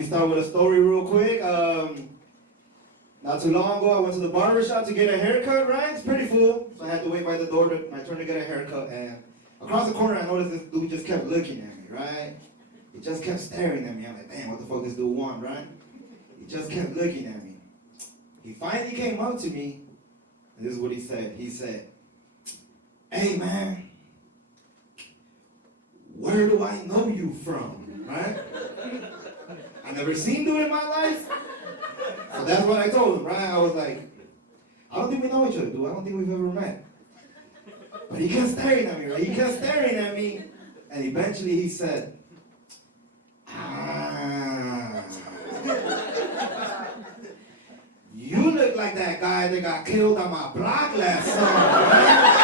me start with a story real quick. Not too long ago, I went to the barbershop to get a haircut, right? It's pretty full, so I had to wait by the door to my turn to get a haircut. And across the corner, I noticed this dude just kept looking at me, right? He just kept staring at me. I'm like, damn, what the fuck this dude want, right? He just kept looking at me. He finally came up to me, and this is what he said. He said, hey, man, where do I know you from, right? I never seen dude in my life. So that's what I told him, right? I was like, I don't think we know each other, dude. I don't think we've ever met. But he kept staring at me, right? He kept staring at me, and eventually he said, you look like that guy that got killed on my block last summer, right?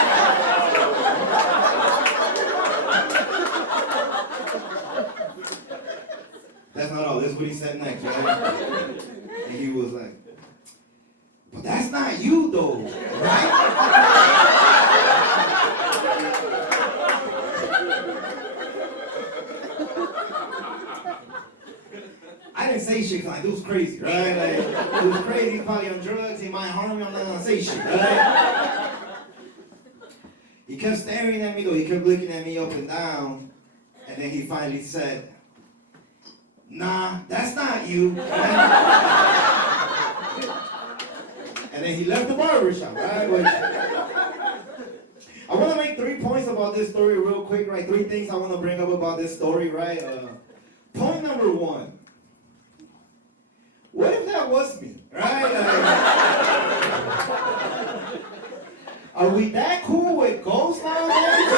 That's not all. This is what he said next, right? And he was like, but that's not you, though, right? I didn't say shit because like, it was crazy, right? Like, it was crazy. He's probably on drugs. He might harm me. I'm not going to say shit, right? He kept staring at me, though. He kept looking at me up and down. And then he finally said, nah, that's not you. And then he left the barbershop, right? Which, I want to make 3 points about this story real quick, right? 3 things I want to bring up about this story, right? Point number 1. What if that was me, right? Are we that cool with ghosts nowadays?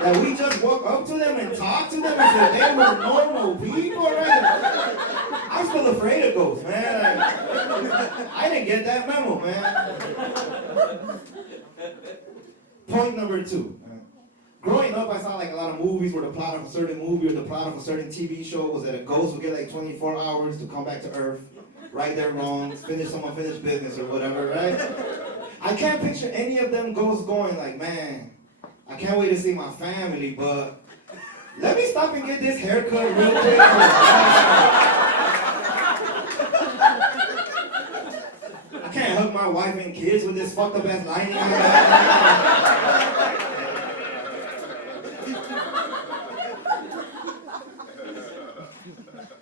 That we just walk up to them and talk to them as if they were normal people, right? I'm still afraid of ghosts, man. I didn't get that memo, man. Point number 2. Growing up, I saw like a lot of movies where the plot of a certain movie or the plot of a certain TV show was that a ghost would get like 24 hours to come back to Earth, right their wrongs, finish some unfinished business or whatever, right? I can't picture any of them ghosts going like, man, I can't wait to see my family, but let me stop and get this haircut real quick. I can't hug my wife and kids with this fucked up ass lining on my back.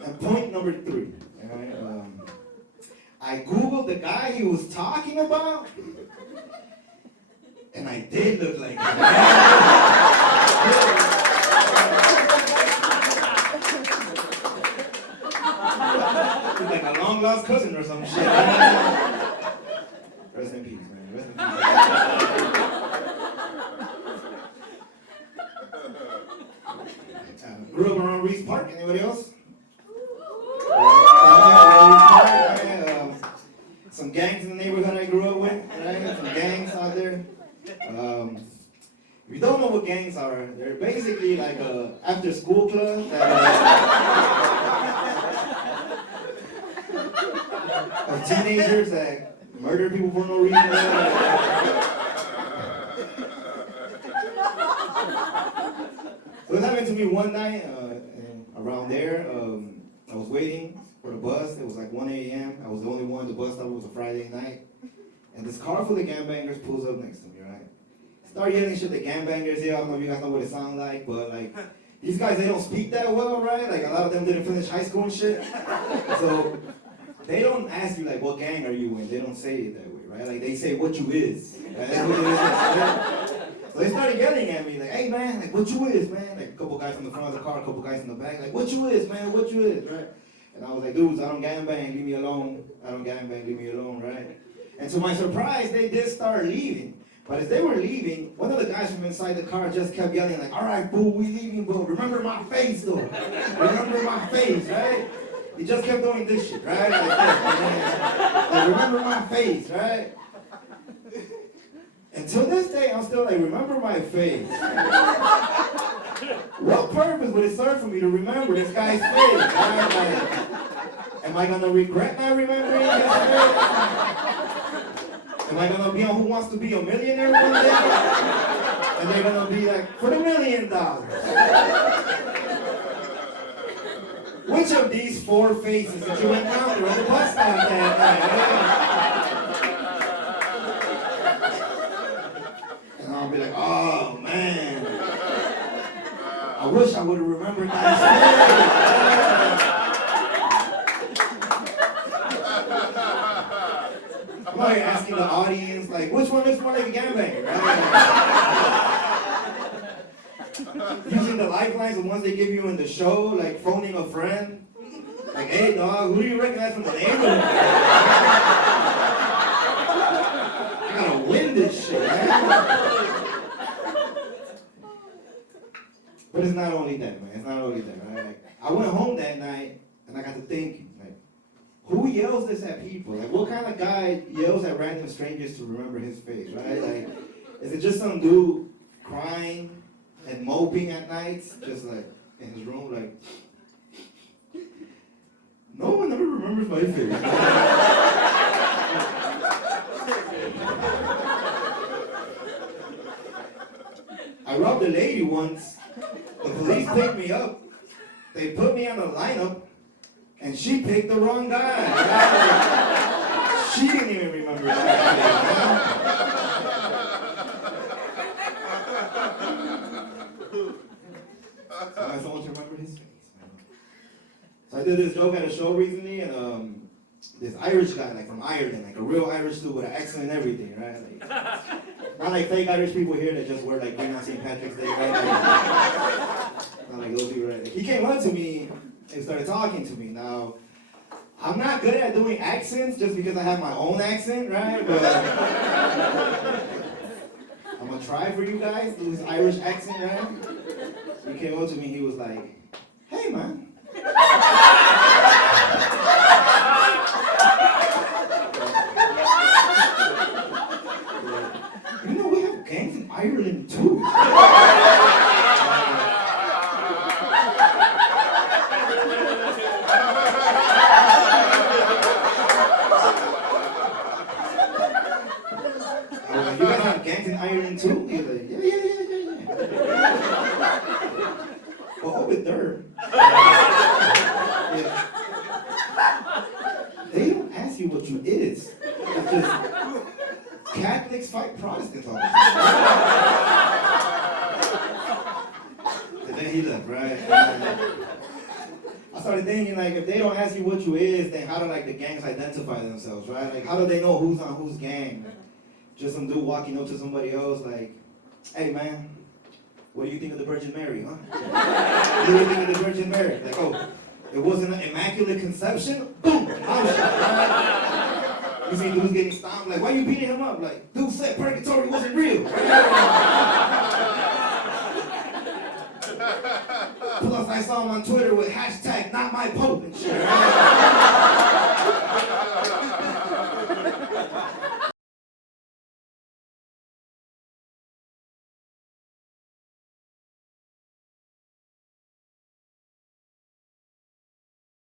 And point number 3. Right, I Googled the guy he was talking about, and I did look like him. He's like a long lost cousin or some shit. Rest in peace, man. Rest in peace. Grew up around Reese Park. Anybody else? Some gangs in the neighborhood I grew up with, right? Some gangs out there. If you don't know what gangs are, they're basically like a after-school club of teenagers that murder people for no reason. So it happened to me one night around there. I was waiting for the bus. It was like 1 a.m. I was the only one at the bus stop. It was a Friday night. And this car full of gangbangers pulls up next to me, right? Start yelling shit at gangbangers here. I don't know if you guys know what it sounds like, but like, these guys, they don't speak that well, right? Like, a lot of them didn't finish high school and shit. So, they don't ask you, like, what gang are you in? They don't say it that way, right? Like, they say, what you is. Right? That's what it is. Right? So they started yelling at me, like, hey, man, like, what you is, man? Like, a couple guys in the front of the car, a couple guys in the back, like, what you is, man? What you is, right? And I was like, dudes, I don't gangbang, leave me alone. I don't gangbang, leave me alone, right? And to my surprise, they did start leaving. But as they were leaving, one of the guys from inside the car just kept yelling, like, all right, boo, we leaving, but remember my face, though. Remember my face, right? He just kept doing this shit, right? Like, remember my face, right? Until this day, I'm still like, remember my face. What purpose would it serve for me to remember this guy's face? Right? Like, am I going to regret not remembering his face? Am I going to be on Who Wants to Be a Millionaire one day? And they're going to be like, for the $1 million. which of these 4 faces did you encounter on the bus stop that night? And I'll be like, oh man, I wish I would have remembered that story. I'm like asking the audience, like, which one looks more like a gangbanger, right? Using the lifelines, the ones they give you in the show, like phoning a friend. Like, hey dog, who do you recognize from the neighborhood? I gotta win this shit, man. But it's not only that, man. It's not only that, right? Like, I went home that night and I got to thinking, like, who yells this at people? Like, what kind of guy yells at random strangers to remember his face, right? Like, is it just some dude crying and moping at nights, just like in his room, like, no one ever remembers my face. I robbed a lady once. The police picked me up. They put me on a lineup, and she picked the wrong guy. She didn't even remember that. So I someone to remember his face. So I did this joke at a show recently, and this Irish guy, like from Ireland, like a real Irish dude with an accent and everything, right? Like, not like fake Irish people here that just wear like green on St. Patrick's Day, right? Like, not like those people, right? Like, he came up to me and started talking to me. Now, I'm not good at doing accents just because I have my own accent, right? But I'm gonna try for you guys, do this Irish accent, right? He came up to me, he was like, hey man. You know we have gangs in Ireland too. You guys have gangs in Ireland too? He's like, yeah. Well, over there, yeah. They don't ask you what you is. It's just Catholics fight Protestants all the time. And then he left, right? I started thinking, like, if they don't ask you what you is, then how do like the gangs identify themselves, right? Like, how do they know who's on whose gang? Just some dude walking up to somebody else, like, hey man, what do you think of the Virgin Mary, huh? What do you think of the Virgin Mary? Like, oh, it wasn't an immaculate conception? Boom! House shot, right? You see dudes getting stomped, like, why you beating him up? Like, dude said purgatory wasn't real. Plus, I saw him on Twitter with hashtag not my pope and shit, right?